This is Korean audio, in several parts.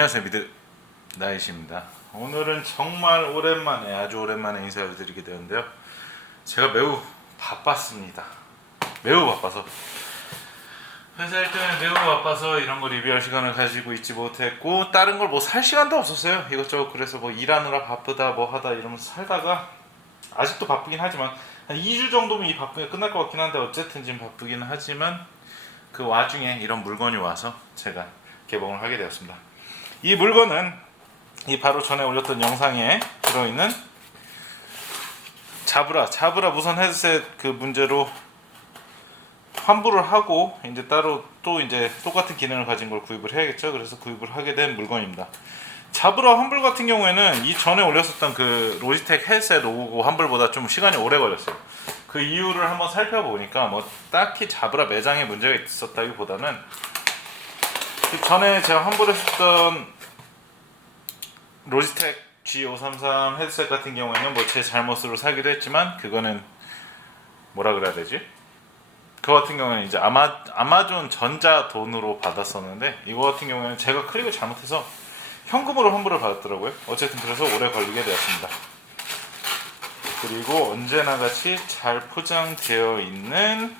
안녕하세요, 미드 나이시입니다. 오늘은 정말 오랜만에, 아주 오랜만에 인사를 드리게 되는데요. 제가 매우 바빴습니다. 매우 바빠서 회사 일 때문에 매우 바빠서 이런 거 리뷰할 시간을 가지고 있지 못했고, 다른 걸 뭐 살 시간도 없었어요. 이것저것. 그래서 뭐 일하느라 바쁘다 뭐 하다 이러면서 살다가, 아직도 바쁘긴 하지만 한 2주 정도면 이 바쁘게 끝날 것 같긴 한데, 어쨌든 지금 바쁘긴 하지만 그 와중에 이런 물건이 와서 제가 개봉을 하게 되었습니다. 이 물건은 이 바로 전에 올렸던 영상에 들어있는 자브라 무선 헤드셋 그 문제로 환불을 하고, 이제 따로 또 이제 똑같은 기능을 가진 걸 구입을 해야겠죠. 그래서 구입을 하게 된 물건입니다. 자브라 환불 같은 경우에는 이 전에 올렸었던 그 로지텍 헤드셋 오고 환불보다 좀 시간이 오래 걸렸어요. 그 이유를 한번 살펴보니까 뭐 딱히 자브라 매장에 문제가 있었다기보다는, 전에 제가 환불했었던 로지텍 G533 헤드셋 같은 경우에는 뭐 제 잘못으로 사기도 했지만, 그거는 뭐라 그래야 되지? 그거 같은 경우는 이제 아마존 전자 돈으로 받았었는데, 이거 같은 경우에는 제가 클릭을 잘못해서 현금으로 환불을 받았더라고요. 어쨌든 그래서 오래 걸리게 되었습니다. 그리고 언제나 같이 잘 포장되어 있는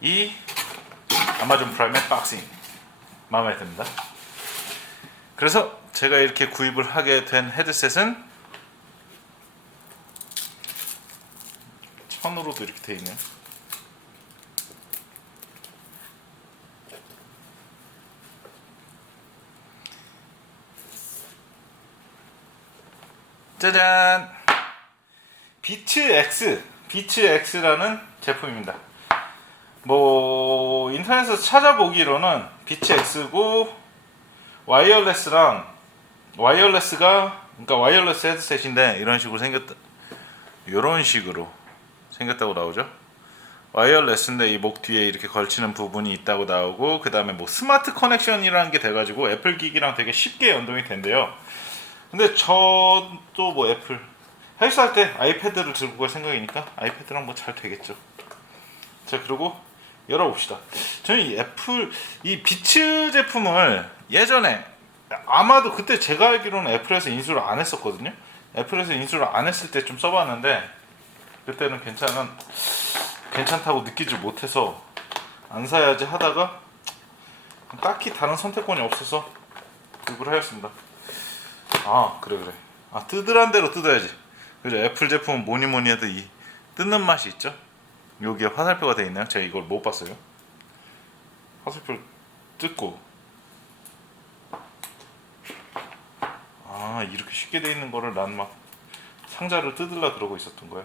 이 아마존 프라임의 박싱 마음에 듭니다. 그래서 제가 이렇게 구입을 하게 된 헤드셋은 천으로도 이렇게 되어 있네요. 짜잔! 비츠 X라는 제품입니다. 뭐 인터넷에서 찾아보기로는 비츠 X고, 와이어레스가, 그러니까 와이어레스 헤드셋인데 이런 식으로 생겼다고 나오죠. 와이어레스인데 이 목 뒤에 이렇게 걸치는 부분이 있다고 나오고, 그 다음에 뭐 스마트 커넥션이라는 게 돼가지고 애플 기기랑 되게 쉽게 연동이 된대요. 근데 저도 뭐 애플 헬스할 때 아이패드를 들고 갈 생각이니까 아이패드랑 뭐 잘 되겠죠. 자, 그리고 열어봅시다. 저는 이 비츠 제품을 예전에, 아마도 그때 제가 알기로는 애플에서 인수를 안 했었거든요. 애플에서 인수를 안 했을 때 좀 써봤는데, 그때는 괜찮다고 느끼지 못해서 안 사야지 하다가 딱히 다른 선택권이 없어서 구입을 하였습니다. 아, 그래. 아, 뜯으란 대로 뜯어야지. 그죠? 애플 제품은 뭐니 해도 이 뜯는 맛이 있죠. 여기에 화살표가 되어 있나요? 제가 이걸 못 봤어요. 화살표를 뜯고, 아, 이렇게 쉽게 되어 있는 거를 난 막 상자를 뜯으려 그러고 있었던 거야.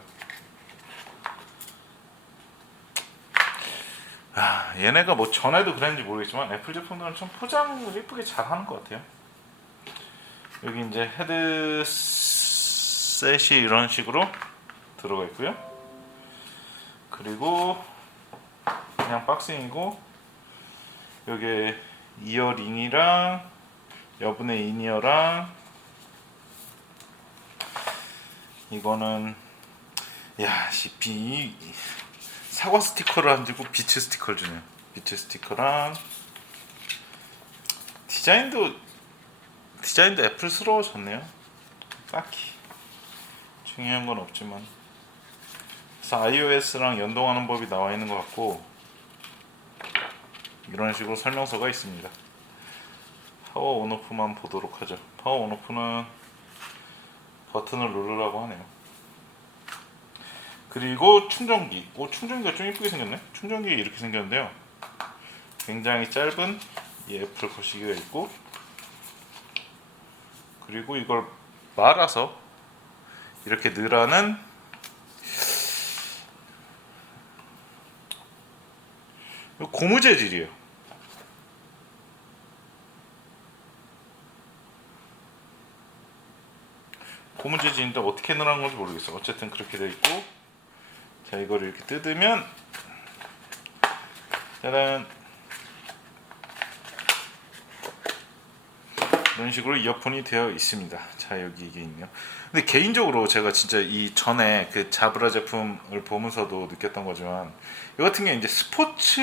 아, 얘네가 뭐 전에도 그랬는지 모르겠지만 애플 제품들은 참 포장을 예쁘게 잘 하는 것 같아요. 여기 이제 헤드셋이 이런 식으로 들어가 있고요. 그리고 그냥 박싱이고, 여기 이어링이랑 여분의 인이어랑, 이거는 사과 스티커를 안 주고 비츠 스티커를 주네요. 비츠 스티커랑, 디자인도 애플스러워졌네요. 딱히 중요한 건 없지만, 그래서 iOS랑 연동하는 법이 나와 있는 것 같고, 이런 식으로 설명서가 있습니다. 파워 온오프만 보도록 하죠. 파워 온오프는 버튼을 누르라고 하네요. 그리고 충전기. 충전기가 좀 이쁘게 생겼네. 충전기 이렇게 생겼는데요, 굉장히 짧은 이 애플 거시기가 있고, 그리고 이걸 말아서 이렇게 넣으라는 고무 재질이에요. 고무 재질인데 어떻게 넣으라는 건지 모르겠어. 어쨌든 그렇게 되어 있고, 자, 이걸 이렇게 뜯으면, 짜란, 이런 식으로 이어폰이 되어 있습니다. 자, 여기 이게 있네요. 근데 개인적으로 제가 진짜 이 전에 그 자브라 제품을 보면서도 느꼈던 거지만, 이 같은 게 이제 스포츠,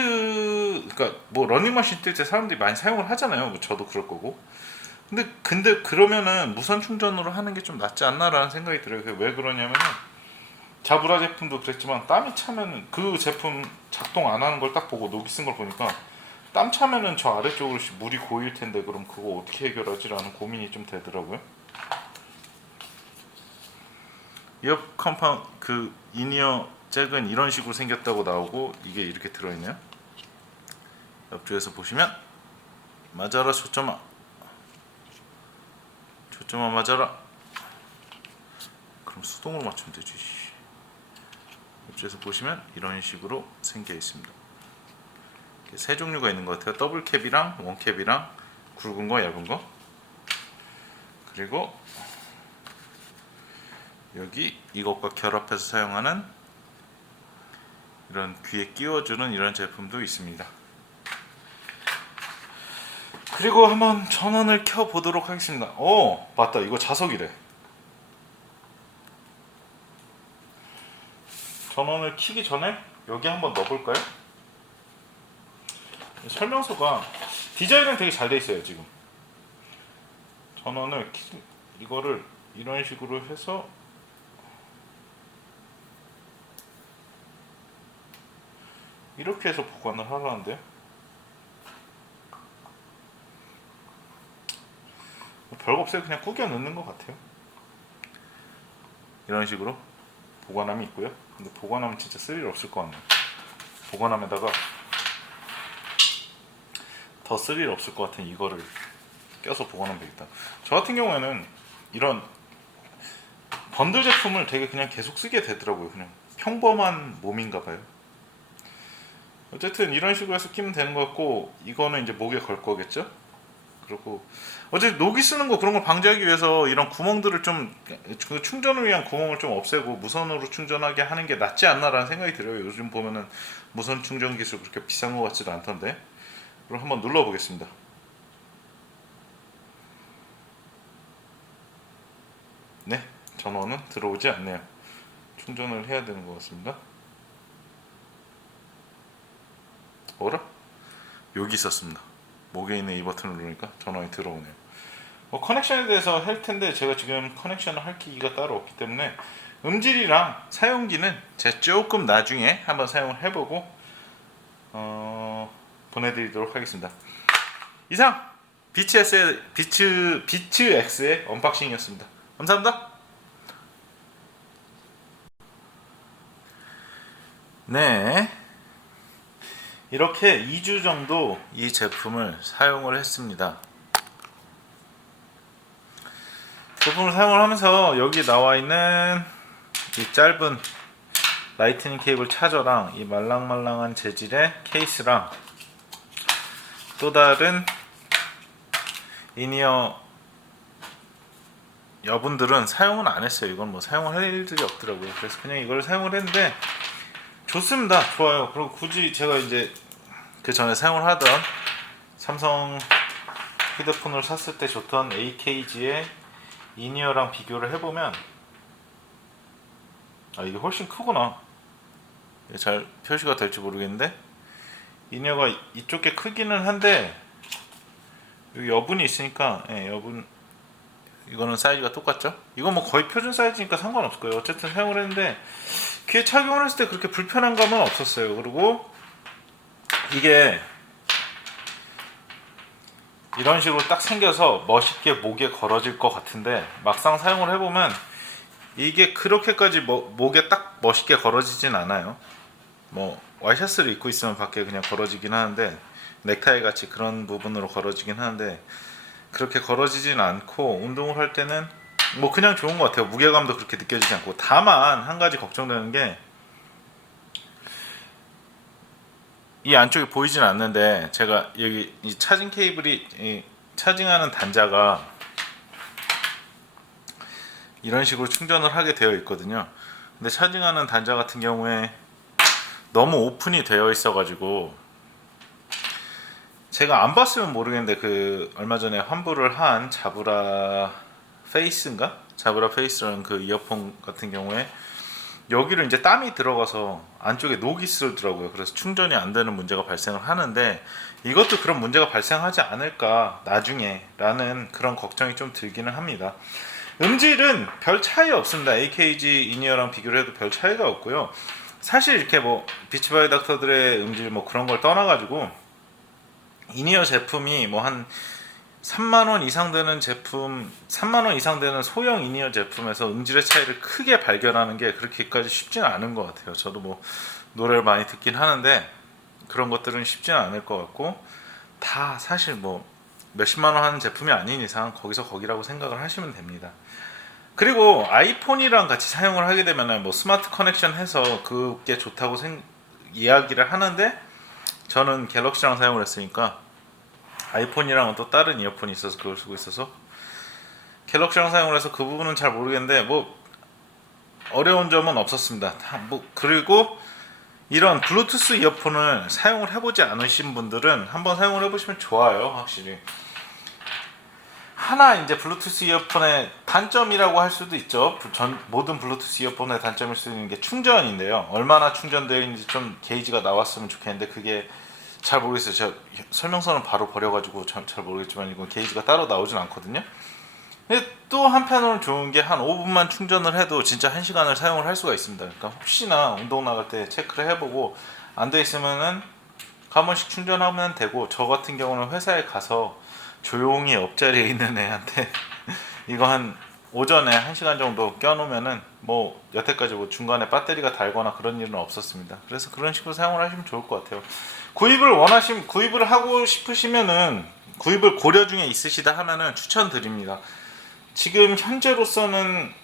그러니까 뭐 러닝머신 뛸 때 사람들이 많이 사용을 하잖아요. 뭐 저도 그럴 거고. 근데 그러면은 무선 충전으로 하는 게 좀 낫지 않나라는 생각이 들어요. 그게 왜 그러냐면은, 자브라 제품도 그랬지만 땀이 차면은 그 제품 작동 안 하는 걸 딱 보고 녹이 쓴 걸 보니까, 땀 차면은 저 아래쪽으로 물이 고일 텐데 그럼 그거 어떻게 해결하지라는 고민이 좀 되더라고요. 이어 컴파운 그 인이어 잭은 이런 식으로 생겼다고 나오고, 이게 이렇게 들어있네요. 옆쪽에서 보시면 맞아라 초점아, 초점아 맞아라. 그럼 수동으로 맞추면 되지. 옆쪽에서 보시면 이런 식으로 생겨 있습니다. 세 종류가 있는 것 같아요. 더블 캡이랑 원 캡이랑 굵은 거, 얇은 거. 그리고 여기 이것과 결합해서 사용하는 이런 귀에 끼워주는 이런 제품도 있습니다. 그리고 한번 전원을 켜 보도록 하겠습니다. 맞다, 이거 자석이래. 전원을 켜기 전에 여기 한번 넣어볼까요? 설명서가 디자인은 되게 잘 돼 있어요. 지금 전원을 이거를 이런 식으로 해서 이렇게 해서 보관을 하라는데요. 별거 없어요. 그냥 구겨 넣는 것 같아요. 이런 식으로 보관함이 있고요. 근데 보관함은 진짜 쓸 일 없을 것 같네요. 보관함에다가 더 쓸 일 없을 것 같은 이거를 껴서 보관하면 되겠다. 저 같은 경우에는 이런 번들 제품을 되게 그냥 계속 쓰게 되더라고요. 그냥 평범한 몸인가 봐요. 어쨌든 이런 식으로 해서 끼면 되는 것 같고, 이거는 이제 목에 걸 거겠죠? 그리고 어쨌든 녹이 쓰는 거 그런 걸 방지하기 위해서 이런 구멍들을 좀, 충전을 위한 구멍을 좀 없애고 무선으로 충전하게 하는 게 낫지 않나라는 생각이 들어요. 요즘 보면은 무선 충전 기술 그렇게 비싼 것 같지도 않던데. 그럼 한번 눌러 보겠습니다. 네, 전원은 들어오지 않네요. 충전을 해야 되는 것 같습니다. 어라? 여기 있었습니다. 목에 있는 이 버튼을 누르니까 전원이 들어오네요. 커넥션에 대해서 할 텐데 제가 지금 커넥션을 할 기기가 따로 없기 때문에 음질이랑 사용기는 제가 조금 나중에 한번 사용을 해보고 보내드리도록 하겠습니다. 이상 비츠 X의 언박싱이었습니다. 감사합니다. 네, 이렇게 2주 정도 이 제품을 사용을 했습니다. 제품을 사용을 하면서 여기 나와 있는 이 짧은 라이트닝 케이블 차저랑 이 말랑말랑한 재질의 케이스랑 또 다른 인이어 여분들은 사용은 안 했어요. 이건 뭐 사용을 할 일들이 없더라고요. 그래서 그냥 이걸 사용을 했는데 좋습니다. 좋아요. 그리고 굳이 제가 이제 그 전에 사용을 하던 삼성 휴대폰을 샀을 때 좋던 AKG의 인이어랑 비교를 해보면 이게 훨씬 크구나. 잘 표시가 될지 모르겠는데 인이어가 이쪽 게 크기는 한데 여기 여분이 있으니까 여분 이거는 사이즈가 똑같죠? 이건 뭐 거의 표준 사이즈니까 상관없을 거예요. 어쨌든 사용을 했는데 귀에 착용을 했을 때 그렇게 불편한 감은 없었어요. 그리고 이게 이런 식으로 딱 생겨서 멋있게 목에 걸어질 것 같은데 막상 사용을 해보면 이게 그렇게까지 목에 딱 멋있게 걸어지진 않아요. 뭐 와이셔츠를 입고 있으면 밖에 그냥 걸어지긴 하는데 넥타이 같이 그런 부분으로 걸어지긴 하는데 그렇게 걸어지진 않고 운동을 할 때는 뭐 그냥 좋은 것 같아요. 무게감도 그렇게 느껴지지 않고. 다만 한 가지 걱정되는 게 이 안쪽이 보이진 않는데 제가 여기 이 차징 케이블이 이 차징하는 단자가 이런 식으로 충전을 하게 되어 있거든요. 근데 차징하는 단자 같은 경우에 너무 오픈이 되어 있어 가지고 제가 안 봤으면 모르겠는데 그 얼마 전에 환불을 한 자브라 페이스인가? 자브라 페이스라는 그 이어폰 같은 경우에 여기를 이제 땀이 들어가서 안쪽에 녹이 슬더라고요. 그래서 충전이 안 되는 문제가 발생을 하는데 이것도 그런 문제가 발생하지 않을까 나중에 라는 그런 걱정이 좀 들기는 합니다. 음질은 별 차이 없습니다. AKG 이니어랑 비교를 해도 별 차이가 없고요. 사실 이렇게 뭐 비치바이 닥터들의 음질 뭐 그런 걸 떠나가지고 이니어 제품이 뭐 한 3만원 이상 되는 제품, 3만원 이상 되는 소형 이니어 제품에서 음질의 차이를 크게 발견하는 게 그렇게까지 쉽지는 않은 것 같아요. 저도 뭐 노래를 많이 듣긴 하는데 그런 것들은 쉽지는 않을 것 같고 다 사실 뭐 몇십만원 하는 제품이 아닌 이상 거기서 거기라고 생각을 하시면 됩니다. 그리고 아이폰이랑 같이 사용을 하게 되면 뭐 스마트 커넥션 해서 그게 좋다고 이야기를 하는데 저는 갤럭시랑 사용을 했으니까 아이폰이랑은 또 다른 이어폰이 있어서 그걸 쓰고 있어서 갤럭시랑 사용을 해서 그 부분은 잘 모르겠는데 뭐 어려운 점은 없었습니다. 뭐 그리고 이런 블루투스 이어폰을 사용을 해보지 않으신 분들은 한번 사용을 해보시면 좋아요. 확실히 하나 이제 블루투스 이어폰의 단점이라고 할 수도 있죠. 모든 블루투스 이어폰의 단점일 수 있는 게 충전인데요. 얼마나 충전되어 있는지 좀 게이지가 나왔으면 좋겠는데 그게 잘 모르겠어요. 제가 설명서는 바로 버려가지고 잘 모르겠지만 이건 게이지가 따로 나오진 않거든요. 근데 또 한편으로는 좋은 게 한 5분만 충전을 해도 진짜 1시간을 사용을 할 수가 있습니다. 그러니까 혹시나 운동 나갈 때 체크를 해보고 안 돼 있으면은 한 번씩 충전하면 되고 저 같은 경우는 회사에 가서 조용히 옆자리에 있는 애한테 이거 한 오전에 1시간 정도 껴놓으면은 뭐 여태까지 뭐 중간에 배터리가 닳거나 그런 일은 없었습니다. 그래서 그런 식으로 사용을 하시면 좋을 것 같아요. 구입을 하고 싶으시면은 구입을 고려 중에 있으시다 하면은 추천드립니다. 지금 현재로서는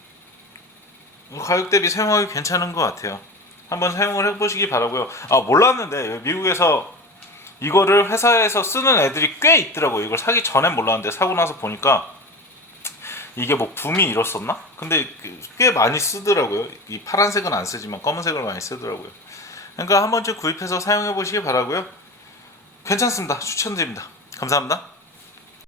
가격 대비 사용하기 괜찮은 것 같아요. 한번 사용을 해보시기 바라고요. 아 몰랐는데 미국에서 이거를 회사에서 쓰는 애들이 꽤 있더라고요. 이걸 사기 전엔 몰랐는데 사고 나서 보니까 이게 뭐 붐이 일었었나? 근데 꽤 많이 쓰더라고요. 이 파란색은 안 쓰지만 검은색을 많이 쓰더라고요. 그러니까 한 번쯤 구입해서 사용해 보시기 바라고요. 괜찮습니다. 추천드립니다. 감사합니다.